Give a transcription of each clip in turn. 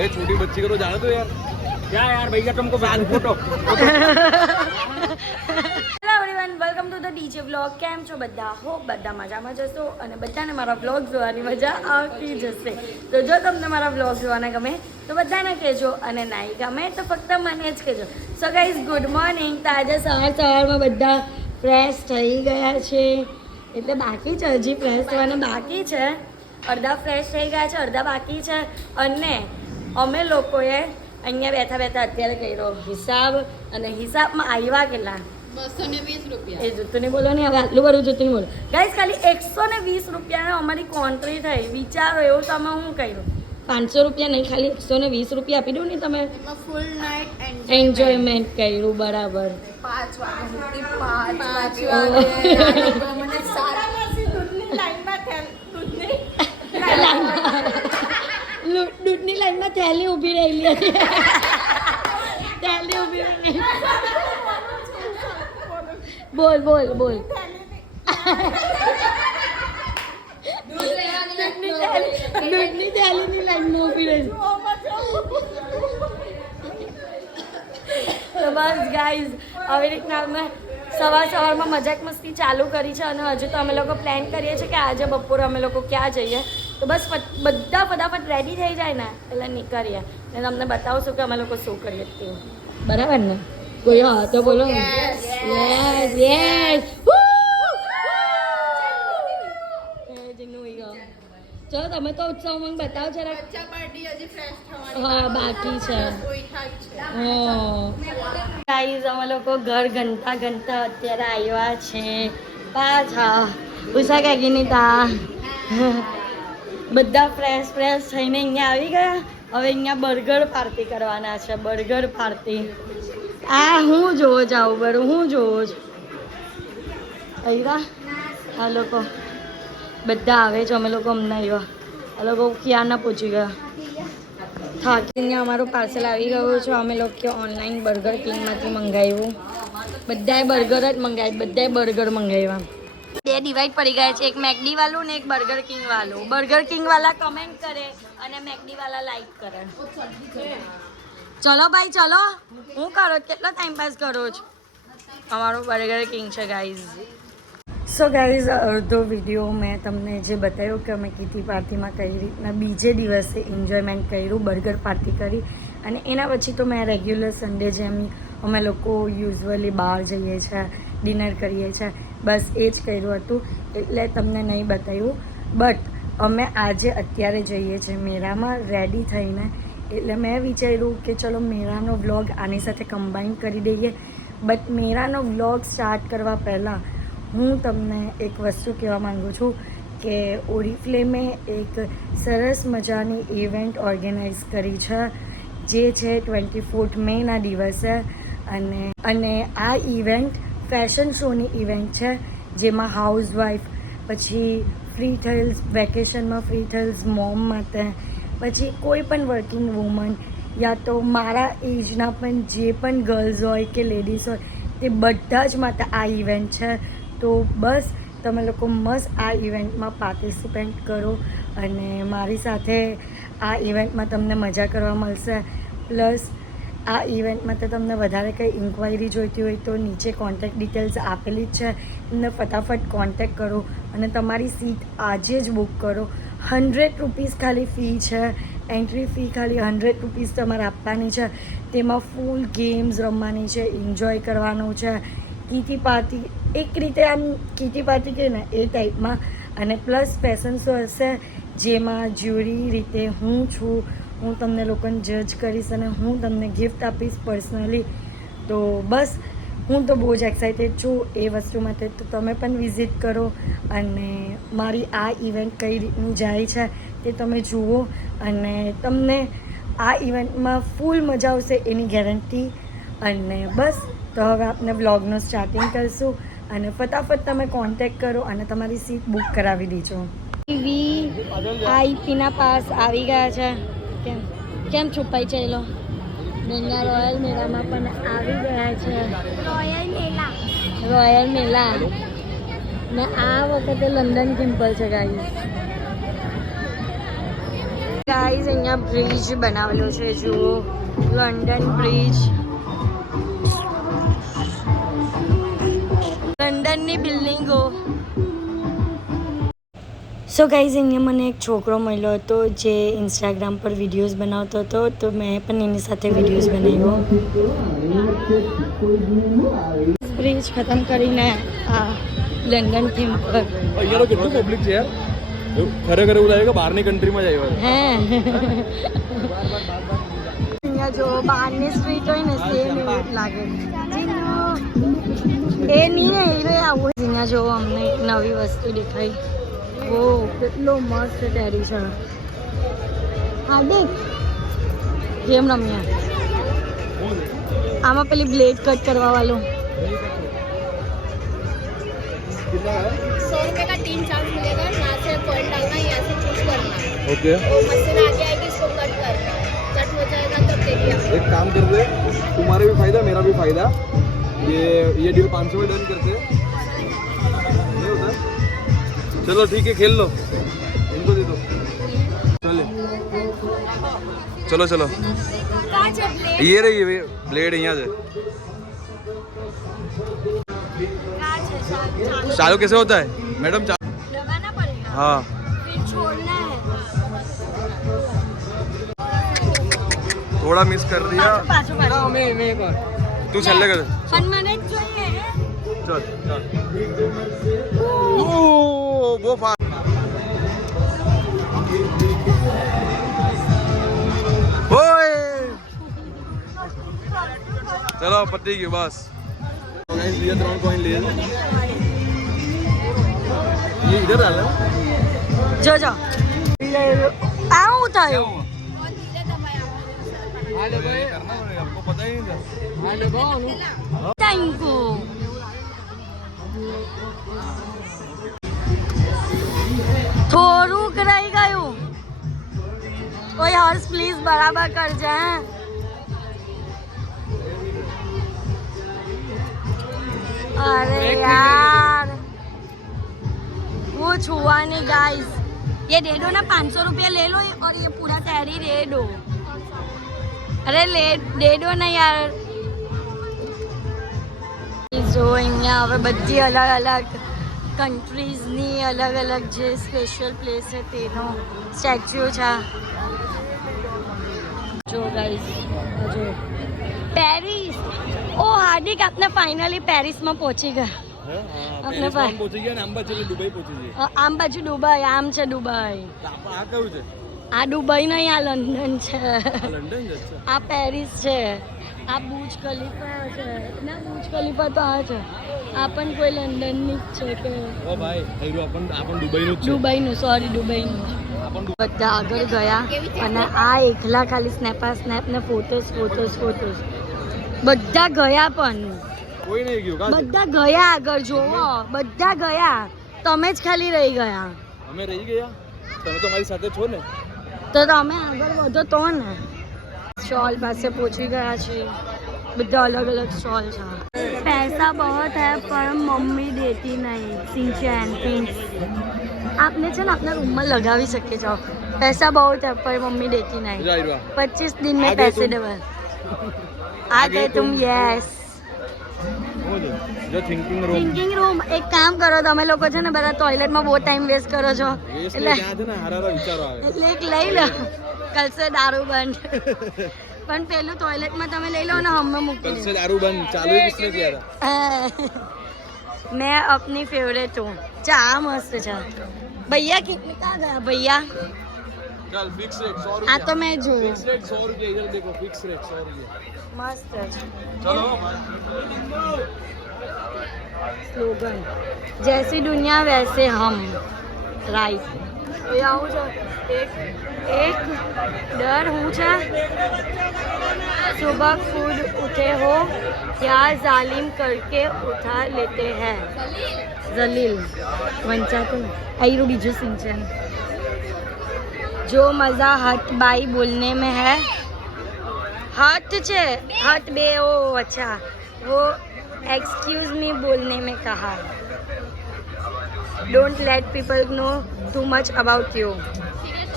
ए छोटी बच्ची को तो जाने दो यार। क्या यार भैया तुमको photo hello everyone, welcome to the DJ vlog. કેમ છો બધા? હો બધા મજામાં જશો અને બધાને મારા વ્લોગ જોવાની મજા આવતી જશે. તો જો તમને મારા વ્લોગ જોવાના ગમે તો બધાને કહેજો અને નહીં ગમે તો ફક્ત મને જ કહેજો. So guys, good morning. તો આજે સવારમાં બધા ફ્રેશ થઈ ગયા છે, એટલે બાકી છે, હજી ફ્રેશ થવાના બાકી છે. અડધા ફ્રેશ થઈ ગયા છે, અડધા બાકી છે. અને અમે લોકોએ અહીંયા બેઠા બેઠા અત્યારે કર્યો હિસાબ, અને હિસાબમાં આવ્યા કેટલા? 220 રૂપિયા. એ જૂતું નહીં બોલો ને, હવે આટલું બધું જૂતું નહીં બોલો. ગાઈસ, ખાલી 120 રૂપિયાને અમારી કોન્ટ્રી થઈ. વિચારો, એવું તમે હું કર્યું? 500 રૂપિયા નહીં, ખાલી 120 રૂપિયા આપી દઉં ને તમે. એમાં ફૂલ નાઇટ એન્જોયમેન્ટ કર્યું, બરાબર. 5 વાગે સુધી 5 વાગે મને સારામાંથી દૂધની લાઈનમાં દૂધની લાઈનમાં થેલી ઊભી રહેલી હતી. થેલી ઊભી રહી. બોલ બોલ બોલ. દૂધની થેલીની લાઈનમાં ઊભી રહી. તો બસ ગાઈઝ, આવી રીતના અમે સવારમાં મજાક મસ્તી ચાલુ કરી છે, અને હજુ તો અમે લોકો પ્લાન કરીએ છીએ કે આજે બપોરે અમે લોકો ક્યાં જઈએ. તો બસ બધા ફટાફટ રેડી થઈ જાય ને એટલે નીકળીએ, ને તમને બતાવશું કે અમે લોકો શું કરીએ તેવું. બરાબર ને? કોઈ હા તો બોલો. Yes yes. ચલો તમે તો ઉત્સવ મને બતાવો જરા. બચ્ચા પાર્ટી હજી ફ્રેશ થવાની હા બાકી છે. કોઈ થાય છે. ગાઈઝ, અમે લોકો ઘર ઘંટા અત્યારે આવ્યા છે પાછા. ઉષા કાકીની તા બધા ફ્રેશ થઈને અહીંયા આવી ગયા. હવે અહીંયા બર્ગર પાર્ટી કરવાના છે, બર્ગર પાર્ટી. આ હું જોવો જાઉં બરું, હું જોવો છું. આવ્યા આ લોકો બધા આવે છે. અમે લોકો અમને આવ્યા, આ લોકો ક્યાંના પહોંચી ગયા. થાકી અહીંયા અમારું પાર્સલ આવી ગયું છે. અમે લોકો ઓનલાઈન બર્ગર કિંગમાંથી મંગાવ્યું. બધાએ બર્ગર જ મંગાવ્યું, બધાએ બર્ગર મંગાવ્યા. બે ડિવાઈડ પડી ગયા છે, એક મેકડી વાળું ને એક બર્ગર કિંગ વાળું. બર્ગર કિંગ વાળા કમેન્ટ કરે અને મેકડી વાળા લાઈક કરે. ચલો ભાઈ ચલો, હું કરો? કેટલો ટાઈમ પાસ કરો છો? અમારું બર્ગર કિંગ છે ગાઈઝ. સો ગાઈઝ, અડધો વિડીયો મેં તમને જે બતાવ્યું કે અમે કીટી પાર્ટીમાં કઈ રીતના બીજે દિવસે એન્જોયમેન્ટ કર્યું, બર્ગર પાર્ટી કરી. અને એના પછી તો મેં રેગ્યુલર સન્ડે જેમ અમે લોકો યુઝ્યુઅલી બહાર જઈએ છીએ, ડિનર કરીએ છીએ, બસ એ જ કર્યું હતું, એટલે તમને નહીં બતાવ્યું. બટ અમે આજે અત્યારે જઈએ છીએ મેળામાં રેડી થઈને, એટલે મેં વિચાર્યું કે ચલો મેળાનો વ્લોગ આની સાથે કમ્બાઈન કરી દઈએ. બટ મેળાનો વ્લોગ સ્ટાર્ટ કરવા પહેલાં હું તમને એક વસ્તુ કહેવા માગું છું કે ઓરીફ્લેમે એક સરસ મજાની ઇવેન્ટ ઓર્ગેનાઇઝ કરી છે, જે છે 24 મેના દિવસે. અને આ ઇવેન્ટ ફેશન શોની ઇવેન્ટ છે, જેમાં હાઉસવાઈફ, પછી ફ્રી થયેલ વેકેશનમાં ફ્રી થયેલ મોમ માટે, પછી કોઈ પણ વર્કિંગ વુમન યા તો મારા એજના પણ જે પણ ગર્લ્સ હોય કે લેડીઝ હોય, તે બધા જ માટે આ ઇવેન્ટ છે. તો બસ તમે લોકો મસ્ત આ ઇવેન્ટમાં પાર્ટિસિપેટ કરો, અને મારી સાથે આ ઇવેન્ટમાં તમને મજા કરવા મળશે. પ્લસ આ ઇવેન્ટમાં તો તમને વધારે કંઈ ઇન્ક્વાયરી જોઈતી હોય તો નીચે કોન્ટેક્ટ ડિટેલ્સ આપેલી જ છે, એમને ફટાફટ કોન્ટેક્ટ કરો અને તમારી સીટ આજે જ બુક કરો. 100 રૂપીસ ખાલી ફી છે, એન્ટ્રી ફી ખાલી 100 રૂપીસ તમારે આપવાની છે. તેમાં ફૂલ ગેમ્સ રમવાની છે, એન્જોય કરવાનું છે. કીટી પાર્ટી એક રીતે આમ કીટી પાર્ટી કહે ને એ ટાઈપમાં. અને પ્લસ ફેશન શો હશે, જેમાં જ્યુરી રીતે હું છું, હું તમને લોકોને જજ કરીશ અને હું તમને ગિફ્ટ આપીશ પર્સનલી. તો બસ હું તો બહુ જ એક્સાઇટેડ છું એ વસ્તુ માટે. તો તમે પણ વિઝિટ કરો અને મારી આ ઇવેન્ટ કઈ રીતની જાય છે તે તમે જુઓ, અને તમને આ ઇવેન્ટમાં ફૂલ મજા આવશે એની ગેરંટી. અને બસ તો હવે આપણે વ્લોગનું સ્ટાર્ટિંગ કરીશું, અને ફટાફટ તમે કોન્ટેક્ટ કરો અને તમારી સીટ બુક કરાવી દેજો. VIPના પાસ આવી ગયા છે. કેમ છુપાઈ છે એ લો? અહીંયા રોયલ મેળામાં પણ આવી ગયા છે. રોયલ મેળા ને આ વખતે લંડન ટેમ્પલ છે ગાઈસ. ગાઈઝ અહીંયા બ્રિજ બનાવેલો છે જુઓ લંડન બ્રિજ લંડનની બિલ્ડિંગો સો ગાઈઝ અહીંયા મને એક છોકરો મળ્યો હતો જે ઇન્સ્ટાગ્રામ પર વિડીયોઝ બનાવતો હતો તો મેં પણ એની સાથે વિડીયોઝ બનાવ્યો બ્રિજ ખતમ કરીને આ લંડન થીમ પર અહીંયા તો કેટલું પબ્લિક છે યાર ખરેખર એવું લાગે કે બહારની કન્ટ્રીમાં જ આવ્યો હે અહીંયા જો બહારની સ્ટ્રીટ હોય ને સેમ એવું જ લાગે એ નહીં એ આવું અહીંયા જો અમને એક નવી વસ્તુ દેખાઈ ઓ કેટલો મસ્ત ટેરી છે હાર્દિક ગેમ રમ્યા આમાં પેલી બ્લેડ કટ કરવા વાળું 100 रुपए का 3 चांस मिलेगा यहाँ से पॉइंट डालना है यहाँ से पुश करना है ओके वो मशीन आगे आएगी इसको कट करना है कट हो जाएगा तब देगी एक काम करते तुम्हारा भी फायदा मेरा भी फायदा ये डील 500 में डन करते नहीं होता चलो ठीक है खेल लो इनको दे दो चले चलो चलो ये रही ब्लेड यहाँ से चालू कैसे होता है मैडम लगाना पड़ेगा हाँ फिर छोड़ना है थोड़ा मिस कर दिया पाछो तू चल कर પણ મને જ જોઈએ चल चल वो ओए चलो पत्ती की बस ये 3 कॉइन ले ये इधर डाला જો જો આવું થયું करना पड़ेगा हमको पता ही नहीं था થેન્ક યુ થોડુંક રહી ગયું કોઈ હર્ષ પ્લીઝ બરાબર કરજે अरे यार वो छुआ नहीं गाइस ये दे दो ना 500 रुपया ले लो और ये पूरा तैयारी दे दो अरे दे दो ना यार जो અહીંયા હવે બધી અલગ અલગ કન્ટ્રીઝની અલગ અલગ જે સ્પેશિયલ પ્લેસ છે તેનો સ્ટેચ્યુ છે જો ગાઈસ જો પેરિસ ओ हार्दिक आपने फाइनली पेरिस में पहुंची गया आपने पहुंची गया ने आंबा चले दुबई पहुंची गई आम बाजू दुबई आम છે દુબઈ આ કયું છે આ દુબઈ નહીં આ લંડન છે લંડન છે આ પેરિસ છે આ બુર્જ ખલીફા છે ના બુર્જ ખલીફા તો આ છે આ પણ કોઈ લંડનની જ છે કે ઓ ભાઈ થઈરું આપણ દુબઈનું જ છે દુબઈનું સોરી દુબઈનું બધા આગળ ગયા અને આ એકલા ખાલી સ્નેપ ને ફોટોસ બધા ગયા પણ કોઈ નહીં ગયું કા બધા ગયા આગળ જોવો બધા ગયા તમે જ ખાલી રહી ગયા અમે રહી ગયા તમે તો મારી સાથે છો ને તો તમે આગળ વધો તો ને સ્ટોલ પાસે પહોંચી ગયા છે બધા अलग अलग स्टॉल છે पैसा बहुत है पर मम्मी देती नहीं सिंचन थिंग्स आपने છે ને अपना रूम में लगावी सके जाओ पैसा बहुत है पर मम्मी देती नहीं 25 दिन में पैसे देवा आ गए तुम यस जो थिंकिंग रूम एक काम करो તમે લોકો છે ને બધા ટોયલેટમાં બહુ ટાઈમ વેસ્ટ કરો છો એટલે ત્યાં છે ને હારા વિચારો આવે એટલે એક લઈ લો કલ સે દારૂ બંધ પણ પેલું ટોયલેટમાં તમે લઈ લો ને હમે મૂકી कल से दारू बंद चालू ही किसने किया था मैं अपनी फेवरेट हूँ चा मस्त चा भैया कितने कहाँ गया भैया चल फिक्स रेट 100 आ रुपया तो मैं जो फिक्स रेट 100 रुपया इधर देखो फिक्स रेट 100 रुपया मस्त है चलो स्लोगन जैसी दुनिया वैसे हम राइट आવું છે एक डर हूँ छा सुबह खुद उठे हो या जालिम करके उठा लेते हैं जलील वंचाते आईरो बीजू सिंचन जो मज़ा हट बाई बोलने में है हट छे हट बे ओ अच्छा वो एक्सक्यूज मी बोलने में कहा don't let people know too much about you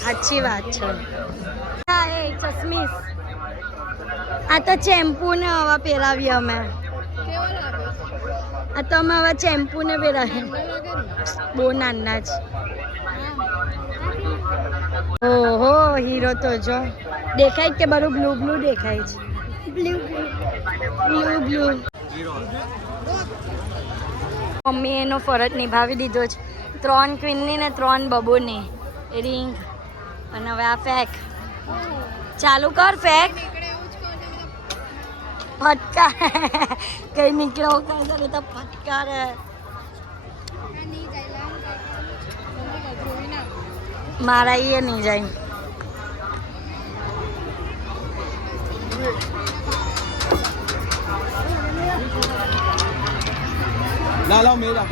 સાચી વાત છે. હા એ ચશ્મીસ આ તો ચેમ્પુ ને હવે પહેરાવીએ અમે. આ તો અમે હવે ચેમ્પુ ને પહેરાવીએ. બહુ નાના જ. ઓહો હીરો તો જો દેખાય કે બધું બ્લુ બ્લુ દેખાય છે. Blue blue blue. મમ્મી એનો ફરજ નિભાવી દીધો છે. 3 ક્વીનની ને 3 બબોની રિંગ. અને હવે આ ફેક ચાલુ કર ફેક. ફટકાર કઈ નીકળો કઈ તો ફટકાર. મારા એ નહીં જાય. ला लाओ मेरा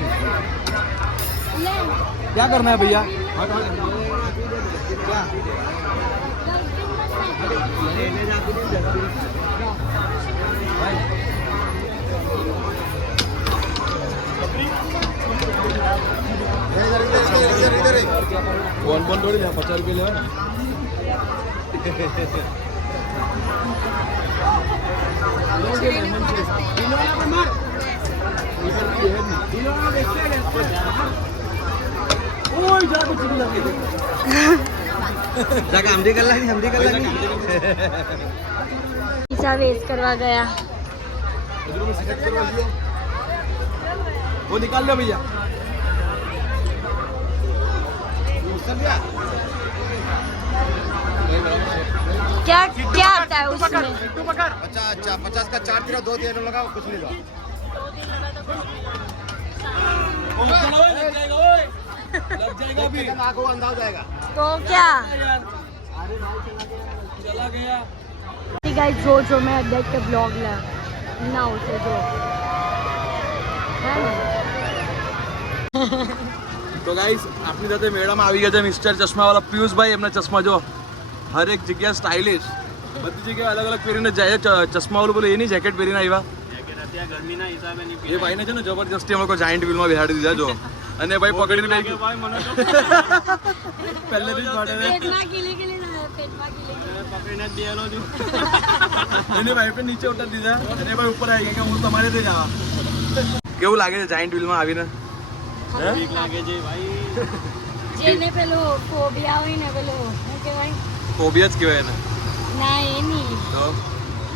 क्या करना है भैया क्या कौन थोड़ी 50 रुपये ले પૈસા વેસ્ટ કરવા ગયા. वो निकाल लो भैया क्या क्या आता है उसमें? अच्छा 50 का 4 किलो 2 किलो लगाओ कुछ नहीं दो लग जाएगा अभी आंखों को अंदाज आएगा तो क्या चला गया गाइस जो मैं देख के ब्लॉग ला ना उसे जो है ना. તો ગાઈસ આપણી સાથે મેળામાં આવી ગયા છે મિસ્ટર ચશ્માવાળા પિયુષભાઈ. એમના ચશ્મા જો હર એક જગ્યા સ્ટાઇલિશ, બધી જગ્યાએ અલગ અલગ પહેરીને જાય. ચશ્માવાળું બોલે એની જેકેટ પહેરીને આવ્યા. એ ભાઈને છે ને જબરજસ્તી અમે લોકો જાયન્ટ વ્હીલમાં બેહાડી દીધા જો. અને ભાઈ પકડીને લઈ ગયો પહેલેથી જ માટે પેટમાં ગીલી ગીલી ના પેટમાં ગીલી. એને વાઈફે નીચે ઉતારી દીધા અને ભાઈ ઉપર આવી ગયા કે હું તમારે ત્યાં જવા. કેવું લાગે છે જાયન્ટ વ્હીલમાં આવીને? ઠીક લાગે છે ભાઈ. જેને પેલો ફોબિયા હોય ને પેલો શું કહેવાય? ફોબિયા જ કહેવાય એને. ના એ નહીં. તો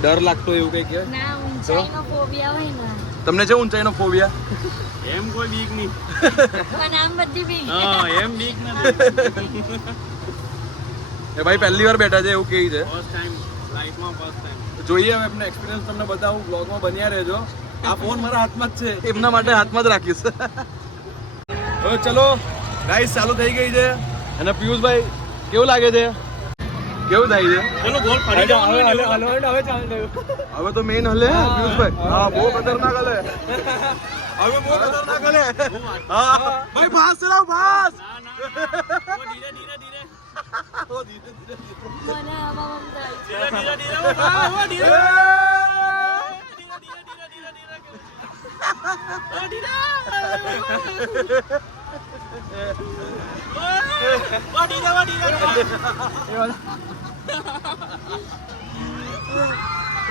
ડર લાગતો એવું કંઈ કહેવાય? ના ઊંચાઈનો ફોબિયા હોય ને. તમને છે ઊંચાઈનો ફોબિયા? એમ કોઈ બીક નહીં. પણ આમ બધી બી હા એમ બીક નથી. એ ભાઈ પહેલી વાર બેઠા છે એવું કહે છે. ફર્સ્ટ ટાઈમ લાઈફમાં ફર્સ્ટ ટાઈમ. જોઈએ હવે એમનો એક્સપિરિયન્સ તમને બતાવું. બ્લોગમાં બન્યા રહેજો. આ ફોન મારા હાથમાં જ છે, એમના માટે હાથમાં જ રાખીશ. હવે ચલો ગાઈસ ચાલુ થઈ ગઈ છે. અને પિયુષભાઈ કેવું લાગે છે? કેવું થાય છે? ચલો ગોલ ફરી જવાનું. હવે તો મેઇન હલે પિયુષભાઈ. હા બહુ ખતરનાક હલે. હવે બહુ ખતરનાક હલે. હા ભાઈ ફાસ ચલાવ ફાસ. ધીરે ધીરે ધીરે ઓ ધીરે ધીરે મને આમાં મમ થાય. ધીરે ધીરે ધીરે હા ધીરે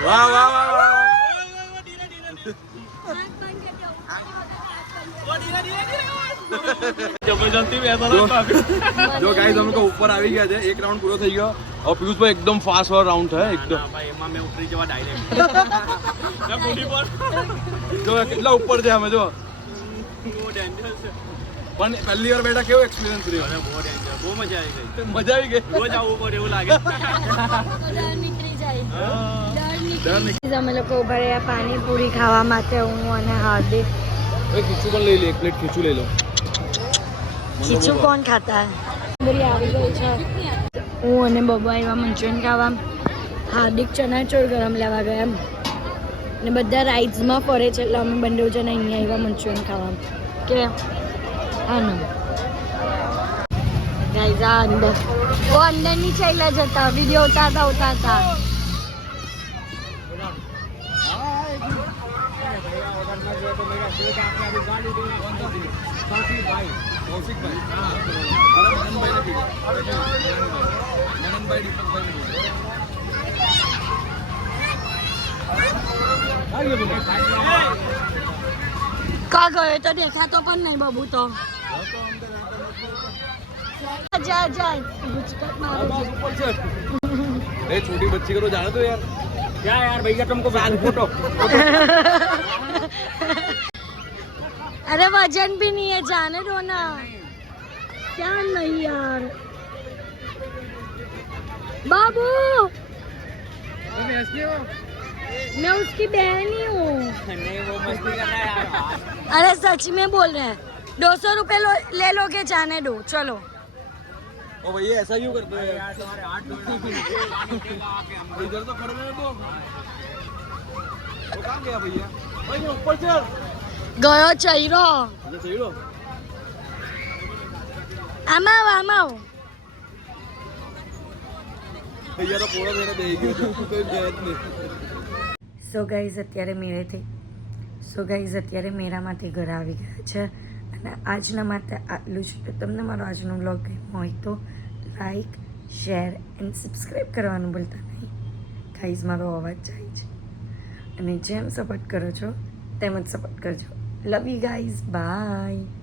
વાહ વાહ વાહ વાહ. જબરજસ્તી જો ગાઈસ અમે લોકો ઉપર આવી ગયા છે. એક રાઉન્ડ પૂરો થઈ ગયો. હવે પિયુષભાઈ એકદમ ફાસ્ટ વાળો રાઉન્ડ છે એકદમ. ભાઈ એમાં મેં ઉતરી જવા ડાયરેક્ટ. જો કેટલા ઉપર છે અમે જો. બહુ ડેન્જર છે. પણ પહેલી વાર બેઠા કેવો એક્સપિરિયન્સ રહ્યો? અરે બહુ ડેન્જર. બહુ મજા આવી ગઈ. મજા આવી ગઈ. રોજ આવવું પડે એવું લાગે. ડર નીકળી જાય. ડર નહીં. અમે લોકો ઉભા રહ્યા પાણીપુરી ખાવા માટે. હું અને હાર્દિક. ખીચું પણ લઈ લે. એક પ્લેટ ખીચું લઈ લો. ખીચું કોણ ખાતા? બરી આવી ગઈ છે. હું અને બબુ આવ્યા મંચુરિયન ખાવા. હાર્દિક ચણાચોર ગરમ લેવા ગયા એમ. ને બધા રાઇડ્સમાં ફરે છે એટલે અમે બંને જણા અહીંયા આવ્યા મંચુરિયન ખાવા. કે આનું ગાઈઝ આ અંદર. ઓ અંદર ની ચાલ્યા જતા વિડીયો ઉતારતા. કૌશિકભાઈ અરે મનનભાઈને કીધું મનનભાઈ દીપકભાઈને કીધું કા ગયો તો દેખાતો પણ નહીં બાબુ તો જા જા ગુજકાત મારો बस ऊपर से ए छोटी बच्ची को तो जाने दो यार क्या यार भैया तुमको बैग फोटो अरे वजन भी नहीं है जाने दो ना क्या नहीं यार बाबू मैं उसकी बहन ही हूँ नहीं वो मस्ती कर रहा है यार अरे सच में बोल रहे हैं 200 रुपए ले लोगे जाने दो चलो ओ भैया ऐसा क्यों करते हो यार यार तुम्हारे हाथ इधर तो खड़े रहे तो वो कहाँ गया भैया भाई ऊपर चल गयो चैरो अच्छा सही लो आमाओ आमाओ भैया तो पूरा मेरा दे गया तो कोई बैठ नहीं સો ગાઈઝ અત્યારે મેરામાંથી ઘરે આવી ગયા છે અને આજના માટે આટલું જ તો તમને મારો આજનો વ્લોગ ગમ્યો હોય તો લાઈક શેર એન્ડ સબસ્ક્રાઈબ કરવાનું ભૂલતા નહીં ગાઈઝ મારો અવાજ જાય છે અને જેમ સપોર્ટ કરો છો તેમ જ સપોર્ટ કરજો લવ યુ ગાઈઝ બાય